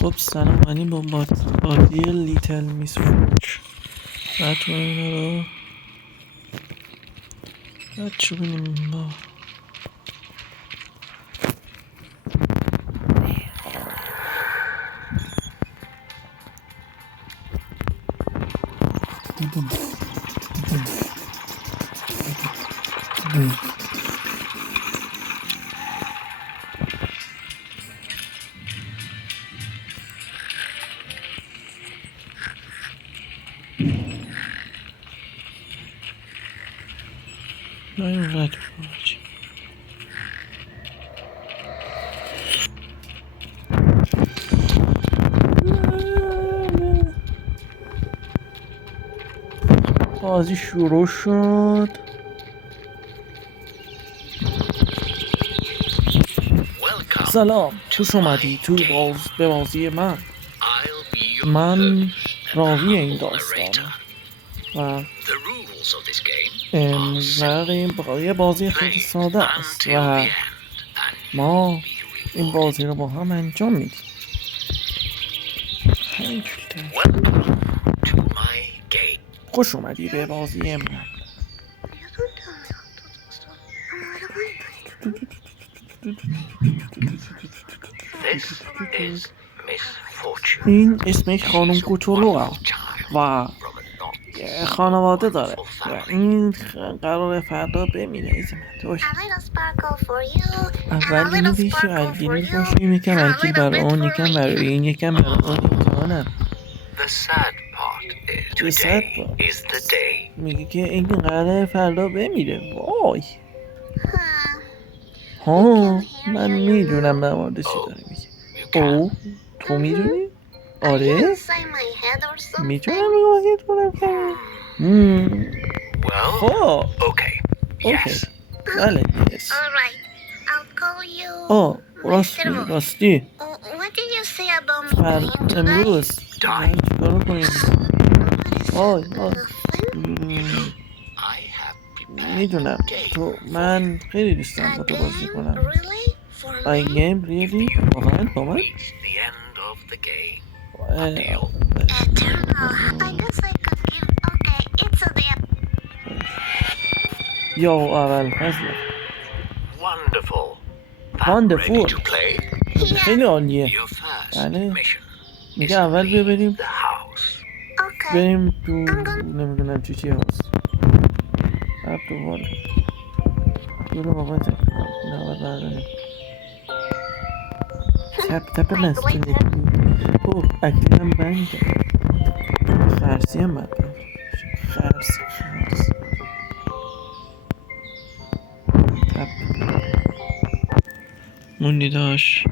خب سلام علیکم با بازی لیتل میس فوک بچه اینا رو بچه بینیم با این رد بچه بازی شروع شد. سلام، خوش اومدی تو به بازی من راوی این داستانم و یه بازی خیلی ساده است و ما این بازی رو با هم انجام میدیم. خوش اومدی به بازی من. این اسمش خانم کوچولوه و خانواده داره و این قرار فردا بمیره. اول اینو بیشی الگینر باشیم، یکم الگیر برای اون، یکم برای این، yekam برای اون. امتحانم The sad part میگه که این قراره فردا بمیره. وای ها، من میدونم در مورد چی داره میگه. او تو میدونی؟ آره میتونم نگاهت کنم کمی. خب اوکی بله یس. راستی امروز چیکار کنیم؟ میدونم تو، من خیلی دوست دارم با تو بازی کنم. I game really واقعا با من یا اول فصل Wonderful خیلی عالیه. بله میگه اول بریم تو نمیدونم چی هست رب دوباره برو بابا نوار برداریم تپ مسکینه. اوه اکلی هم بنده، خرسی هم باید بند خرس تپ موندی داشت